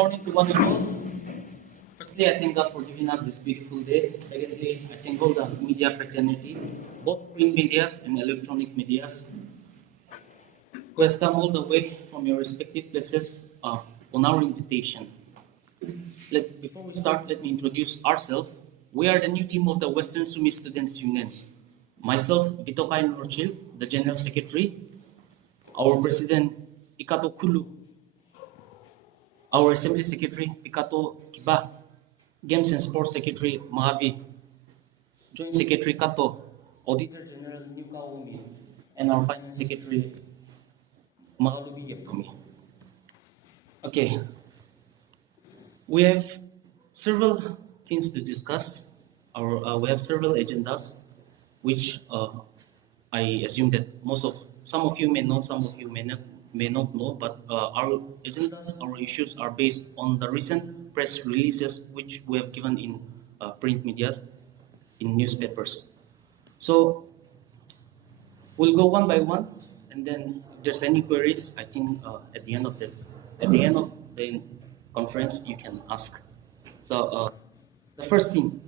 morning to one and all. Firstly, I thank God for giving us this beautiful day. Secondly, I thank all the media fraternity, both print medias and electronic medias, who has come all the way from your respective places on our invitation. Before we start, let me introduce ourselves. We are the new team of the Western Sumi Students Union. Myself, Vitokai Norchil, the General Secretary, our President, Ikato Kulu, our Assembly Secretary, Pikato Kiba, Games and Sports Secretary, Mahavi, Joint Secretary Kato, Auditor General Nyukaomi, and our Finance Secretary, Mahalubi Yeptomi. Okay, we have several things to discuss. We have several agendas, which I assume that some of you may know, some of you may not know, but our agendas, our issues are based on the recent press releases which we have given in print medias, in newspapers. So we'll go one by one, and then if there's any queries, I think at the end of the conference you can ask. So the first thing,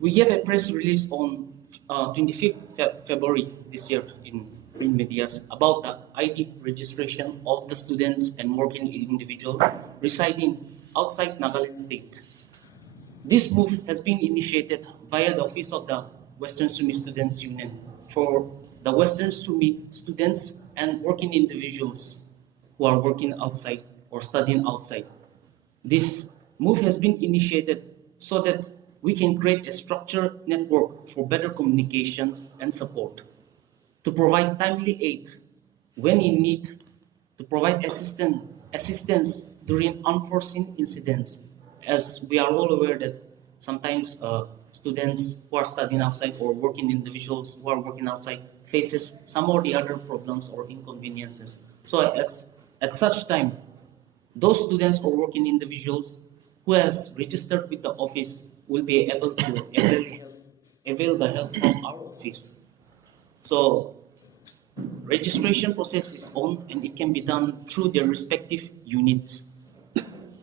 we gave a press release on 25th February this year in print medias about the ID registration of the students and working individual residing outside Nagaland State. This move has been initiated via the office of the Western Sumi Students Union for the Western Sumi students and working individuals who are working outside or studying outside. This move has been initiated so that we can create a structured network for better communication and support, to provide timely aid when in need, to provide assistance during unforeseen incidents, as we are all aware that sometimes students who are studying outside or working individuals who are working outside faces some or the other problems or inconveniences. So at such time, those students or working individuals who has registered with the office will be able to avail the help from our office. So registration process is on, and it can be done through their respective units.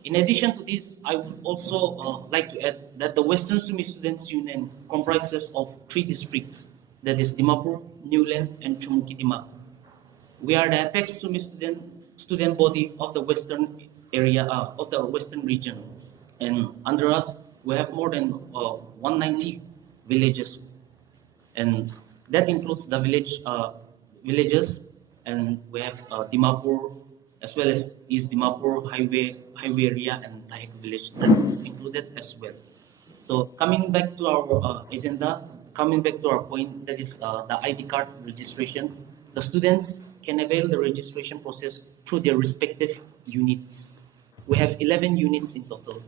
In addition to this, I would also like to add that the Western Sumi Students Union comprises of 3 districts, that is Dimapur, Newland, and Chumukidima. We are the apex Sumi student body of the western area, of the western region. And under us, we have more than 190 villages. And that includes the villages, and we have Dimapur, as well as East Dimapur, Highway area, and Tahek village that is included as well. So coming back to our agenda, coming back to our point, that is the ID card registration. The students can avail the registration process through their respective units. We have 11 units in total.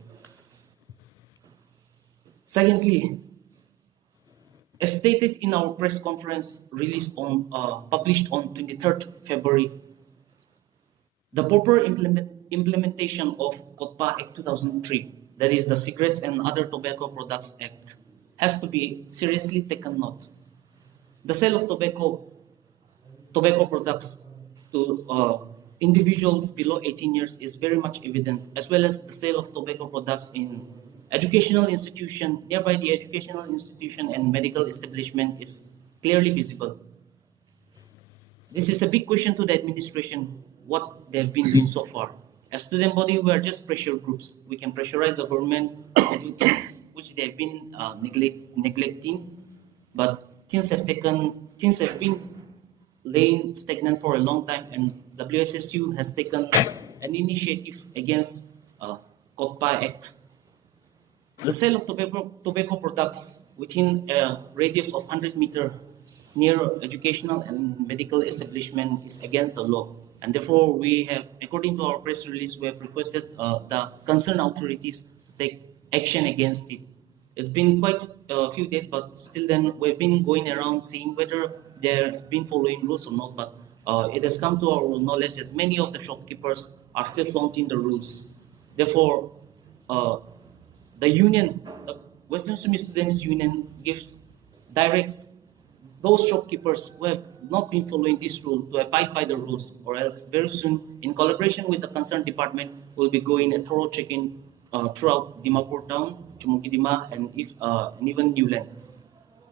Secondly, as stated in our press conference published on 23rd February, the proper implementation of COTPA Act 2003, that is the Cigarettes and Other Tobacco Products Act, has to be seriously taken note. The sale of tobacco products to individuals below 18 years is very much evident, as well as the sale of tobacco products in educational institution, nearby the educational institution and medical establishment is clearly visible. This is a big question to the administration, what they have been doing so far. As student body, we are just pressure groups. We can pressurize the government to do things which they have been neglecting, but things have been laying stagnant for a long time, and WSSU has taken an initiative against COTPA Act. The sale of tobacco products within a radius of 100 meters near educational and medical establishment is against the law. And therefore, we have, according to our press release, we have requested the concerned authorities to take action against it. It's been quite a few days, but still then we've been going around seeing whether they have been following rules or not. But it has come to our knowledge that many of the shopkeepers are still flaunting the rules. Therefore, the union, the Western Sumi Students Union, directs those shopkeepers who have not been following this rule to abide by the rules, or else very soon, in collaboration with the concerned department, we'll be going a thorough check-in throughout Dimapur town, Chumukidima, and even Newland.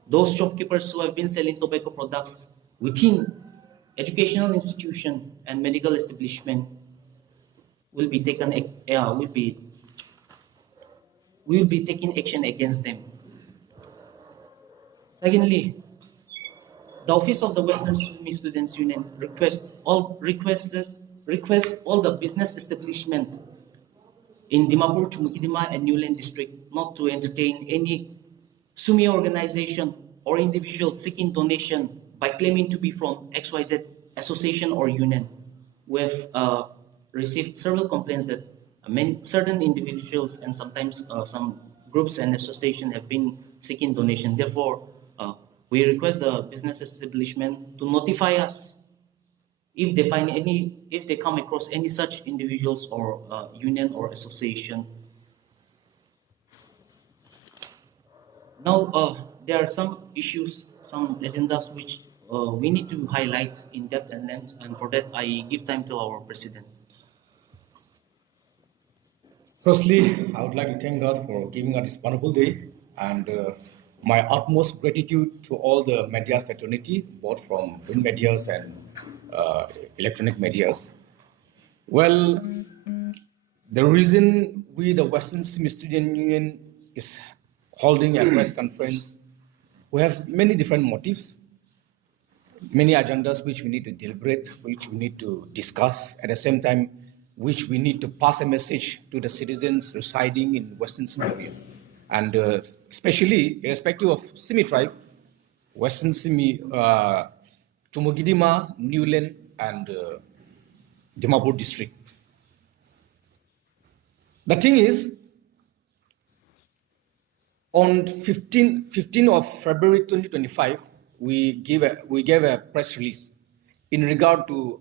Those shopkeepers who have been selling tobacco products within educational institution and medical establishment will be taking action against them. Secondly, the Office of the Western Sumi Students Union requests all the business establishment in Dimapur, Chumukidima, and Newland district not to entertain any Sumi organization or individual seeking donation by claiming to be from XYZ association or union. We have received several complaints that certain individuals and sometimes some groups and associations have been seeking donation. Therefore, we request the business establishment to notify us if they come across any such individuals or union or association. Now, there are some issues, some agendas which we need to highlight in depth and length, and for that I give time to our president. Firstly, I would like to thank God for giving us this wonderful day, and my utmost gratitude to all the media fraternity, both from print medias and electronic medias. Well, the reason we, the Western Sumi Student Union, is holding a press conference, we have many different motives, many agendas which we need to deliberate, which we need to discuss, at the same time, which we need to pass a message to the citizens residing in Western Sumi areas. And especially, irrespective of Sumi tribe, Western Sumi, Tumogidima, Newland, and Dimapur district. The thing is, on 15 of February 2025, we gave a press release in regard to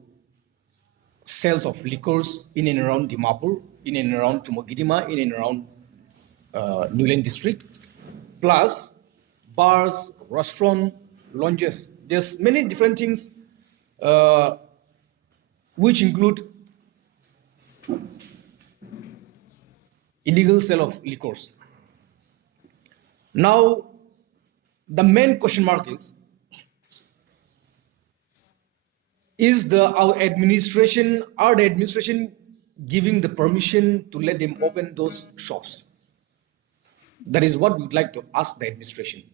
sales of liquors in and around Dimapur, in and around Tumogidima, in and around Newland district, plus bars, restaurant, lounges. There's many different things which include illegal sale of liquors. Now, the main question mark is our administration, are the administration giving the permission to let them open those shops? That is what we'd like to ask the administration.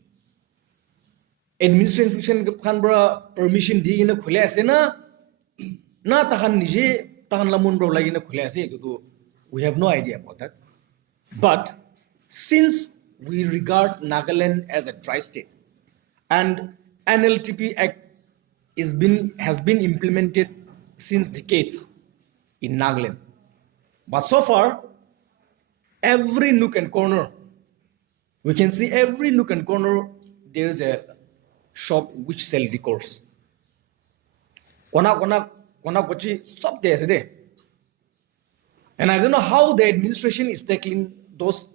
Administration can permission di na khule ase na tahan nije tahan lamun bro lagi na khule ase. We have no idea about that. But since we regard Nagaland as a dry state, and NLTP Act has been implemented since decades in Nagaland, but so far, every nook and corner, we can see every nook and corner, there is a shop which sell liquors. And I don't know how the administration is tackling those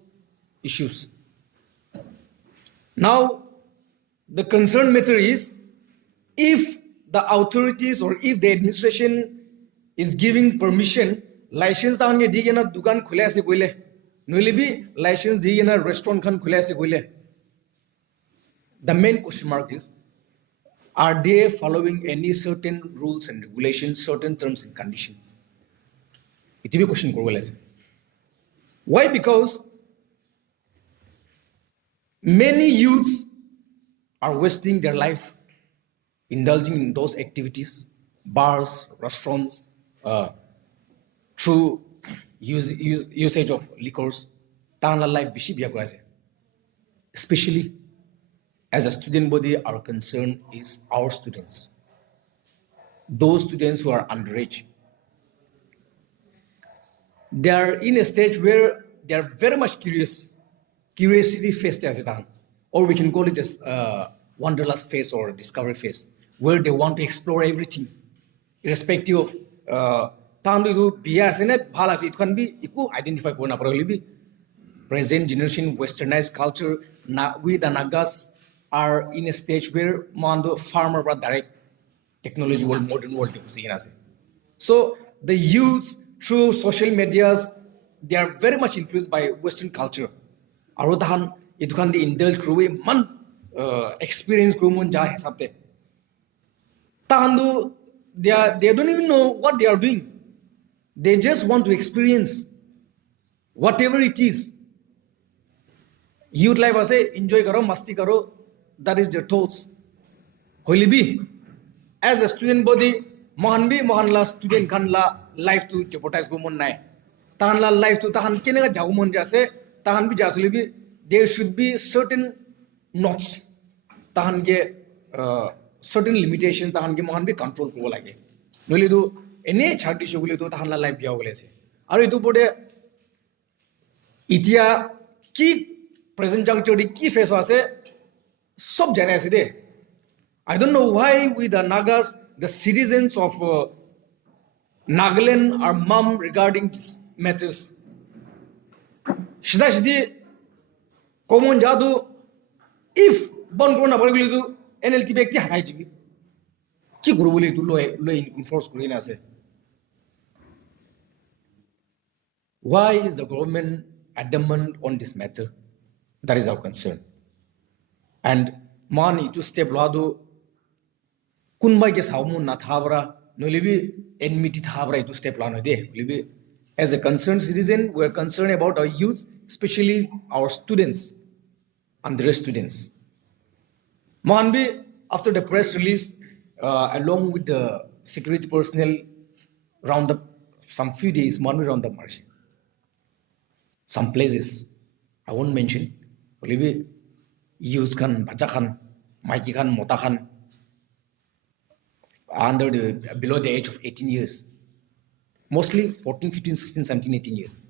issues. Now, the concerned matter is, if the authorities or if the administration is giving permission, license down ye digena dukan khule ase koile, noile bhi license digena restaurant khan khule ase koile. The main question mark is, are they following any certain rules and regulations, certain terms and conditions? It will be question korwala. Why? Because many youths are wasting their life indulging in those activities, bars, restaurants, through usage of liquors. Tana life bishi biya. Especially as a student body, our concern is our students. Those students who are underage. They are in a stage where they are very much curious. Curiosity phase as it, or we can call it as wanderlust phase or discovery phase, where they want to explore everything, irrespective of tandu bias in it. Bhalas it can be equal identify present generation westernized culture with the Nagas are in a stage where mando farmer but direct technology world, modern world to see in. So the youths through social medias, they are very much influenced by Western culture. Aro tahan idukhan di indulge kruwe man experience krumun ja hesabte. Tahan they don't even know what they are doing. They just want to experience whatever it is. Youth life ase enjoy karo, masti karo. That is their thoughts. Holy be as a student body, mohan la student kan la life to jeopardize go mon nai. Tahan la life to tahan kene ka jau mon jase tahan bi jasuli bi there should be certain knots. Tahan ke certain limitation tahan ke mohan bi control ko lage. Noli do ene chhati shogule to tahan la life biya gole se. Aru itu pode itia ki present juncture di ki face wase sob jane ase de. I don't know why we the Nagas, the citizens of Nagaland are mum regarding this matters. Shida shidi common jadu if bon corona bagli tu NLT be ki hatai dibi ki guru boli tu lo enforce kuri na se. Why is the government adamant on this matter? That is our concern. And man itu step lado kunba ke saumun na thabra nolibi enmity thabra itu step lano de libi as a concerned citizen we are concerned about our youth, especially our students and students. Mohanbi after the press release along with the security personnel round up some few days Mohanbi round up march some places I won't mention libi youth kan bacha kan maiki kan mota kan under below the age of 18 years. Mostly 14, 15, 16, 17, 18 years.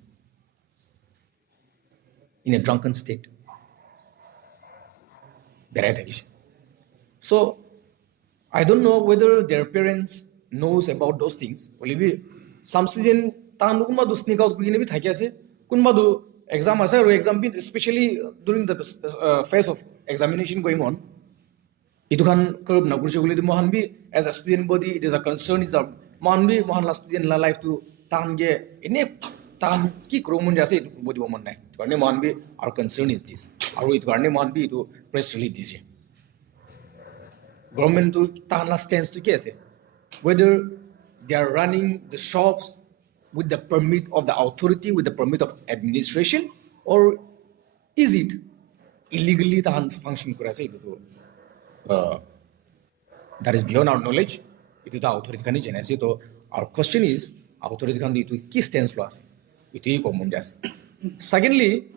In a drunken state. So, I don't know whether their parents knows about those things. Some student kunba do sneak out kunba do exam especially during the phase of examination going on. Itukan curb na kursi guli mohan bi as a student body it is a concern is a mohan la student la life to tahan ge ine tahan ki kromun jase itu body woman nai karne mohan bi our concern is this aru itu karne mohan bi itu press release this government to tahan la stance to kese whether they are running the shops with the permit of the authority with the permit of administration or is it illegally tahan function kurase itu to that is beyond our knowledge. It is the authority can generate. So our question is, authority can do to key stance loss. It is common just. Secondly,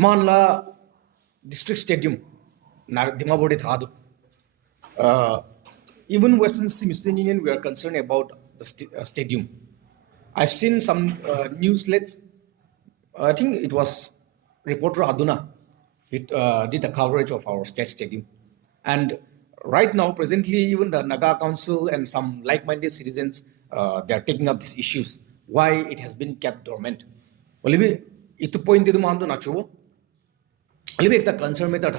Manla district stadium, Dima body thadu. Even Western Simi Union, we are concerned about the stadium. I've seen some newslets. I think it was reporter Aduna. It did the coverage of our state stadium. And right now, presently, even the Naga Council and some like-minded citizens, they are taking up these issues. Why it has been kept dormant. Well, itu point itu mando nachubo. Well, the concern with that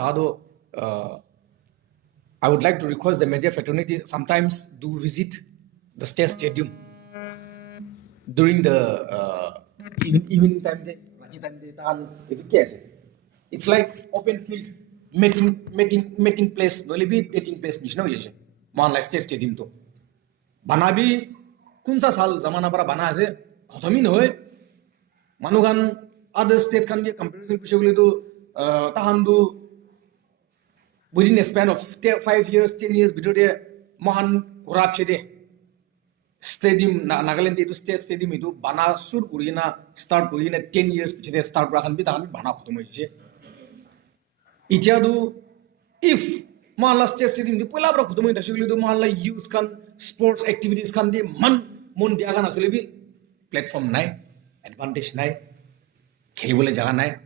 I would like to request the media fraternity sometimes do visit the state stadium during the evening time. It's like open field meeting place, no be dating place. Nishno yeje. Man like state stadium to. Banabi kunsa sal zamana para bana ase khotomi no hoy. Manugan other state can be comparison kushogule to tahandu within a span of 5 years, 10 years between the Mahan Kurab Chede stadium Nagaland to state stadium itu bana sur kurina start kurina 10 years pichede start brahan bi tahan bana khotomo yeje. Itiadu if Mahala state stadium di pula bra khotomo ita shugli do Mahala youth kan sports activities kan di mon dia kan asle bi platform nai advantage nai khelibole jaga nai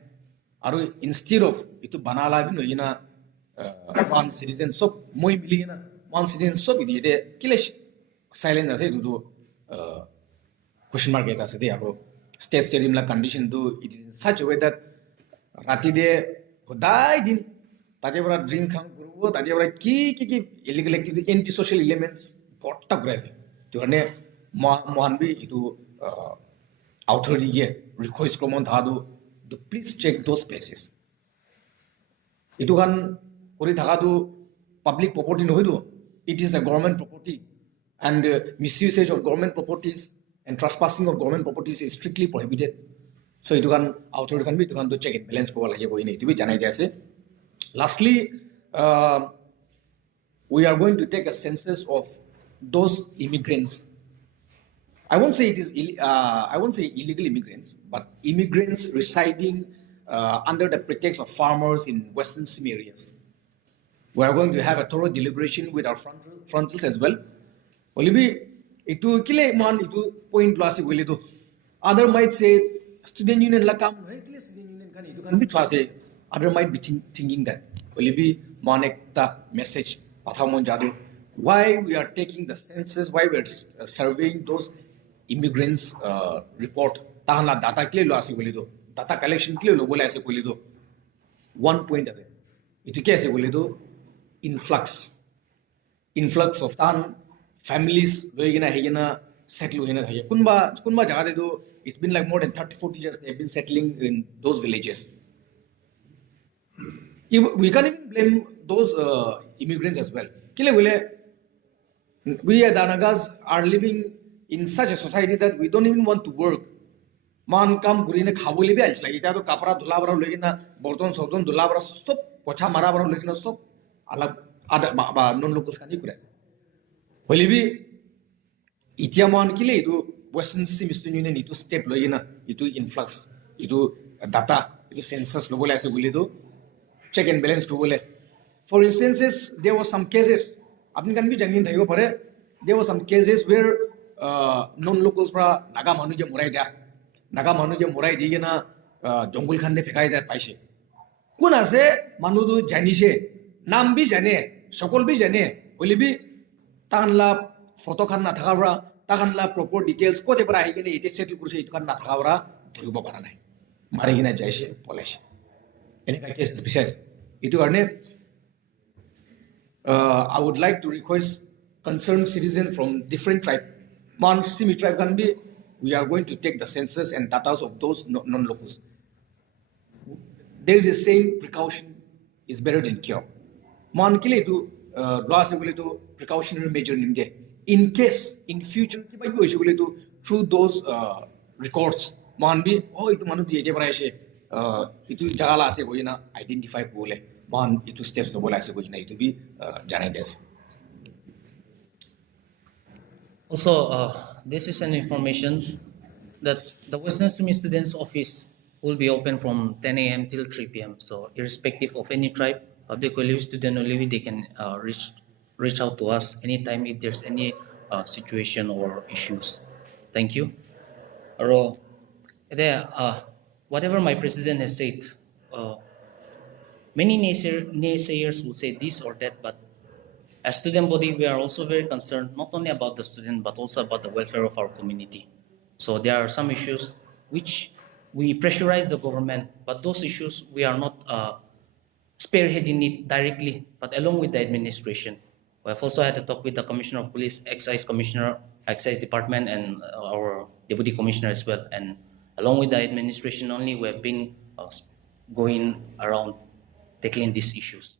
aru instead of itu banala bi no ina one citizen so moi mili na one citizen so bi de kilesh silent ase do question mark eta ase de aro state stadium la condition do it is in such a way that rati de Hodai din tajebra drinks khang kurubo tajebra ki illegal activity anti social elements botta graise to ne mohanbi itu authority ge request kromon thadu to please check those places itu kan kori thakadu public property nohoidu it is a government property and misusage of government properties and trespassing of government properties is strictly prohibited. So itu kan authority kan bi itu kan to check and balance ko lagi koi nahi itu bi janai dia ase. Lastly, we are going to take a census of those immigrants. I won't say illegal immigrants, but immigrants residing under the pretext of farmers in Western Simi areas. We are going to have a thorough deliberation with our frontals as well. Olibi itu kile man itu point lasi wili tu. Other might say student union la kam hai kile student union kan itu kan bi thwase. Other might be thinking that Olibi man ekta message pathamon jadu. Why we are taking the census? Why we are surveying those immigrants report? Tahanla data kile lo asi wili tu. Data collection kile lo bola ase wili tu. One point ase. Itu ke ase wili tu influx of tan families settle kunba jaga de do it's been like more than 30-40 years they've been settling in those villages. We can't even blame those immigrants as well. We at Danagas are living in such a society that we don't even want to work. Man kam gurine khaboli be like ita to kapra dhula bara legina borton soton dhula bara sob pocha mara bara legina sob alag ada non locals kan ikura. Olibi itiaman kile itu Western Simi Union itu step legina itu influx itu data itu census lo bola ase guli do check and balance ko bole. For instances, there were some cases apni kan bi janin thaigo pare there were some cases where non-locals pra naga manu je morai diye na jungle khan ne fekai da paise kun ase manu du jani se nam bi jane সকল bi jane olibi tanla photo khan na thakabra takanla proper details ko de pra hi gene ite settle kurse itu kan na thakabra dhuribo para nai mari gina jaise polish ene ka cases besides itu karne I would like to request concerned citizens from different tribe. Man Simi tribe can be, we are going to take the census and data of those non-locals. There is a saying, precaution is better than cure. Man kile to law assembly to precautionary measure nimde. In case, in future, through those records, man be, oh, itu manu diye bara ase, itu jagala ase koi na identify bole. Man itu steps to bola ase koi na itu bi janai des. Also, this is an information that the Western Sumi Students Office will be open from 10 a.m. till 3 p.m. So, irrespective of any tribe, public or live, student or live, they can reach out to us anytime if there's any situation or issues. Thank you. Whatever my president has said, many naysayers will say this or that, but as student body, we are also very concerned not only about the student but also about the welfare of our community. So there are some issues which we pressurize the government, but those issues we are not spearheading it directly, but along with the administration. We have also had a talk with the Commissioner of Police, Excise Commissioner, Excise Department, and our Deputy Commissioner as well. And along with the administration only, we have been going around tackling these issues.